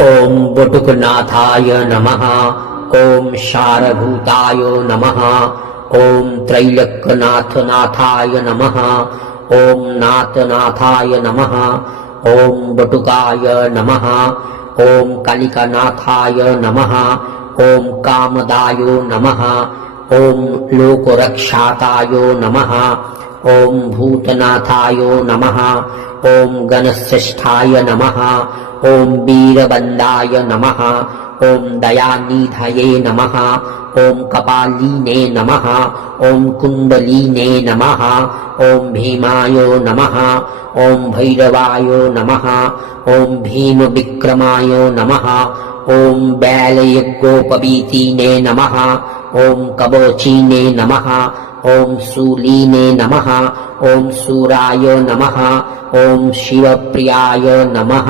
ओम वटुकनाथाय नमः। ओम शारभूताय नमः। ओम त्रैलक्यनाथनाथाय नमः। ओम नाथनाथाय नमः। ओम वटुकाय नमः। ओम कालिकानाथाय नमः। ओम कामदाय नमः। ओम लोकरक्षाताय नमः। ओम भूतनाथाय नमः। ओम गणश्रेष्ठाय नमः। ओम वीरबन्दाय नमः। ओम दयानिधये नमः। ओम कपालीने नमः। ओम कुंडलीने नमः। ओम भीमाय नमः। ओम भैरवाय नमः। ओम भीम विक्रमाय नमः। ओम बैलयज्ञोपवीतिने नमः। ओम कवचीने नमः। ओम शूलीने नमः। ओम सूराय नमः। ओम शिवप्रियाय नमः।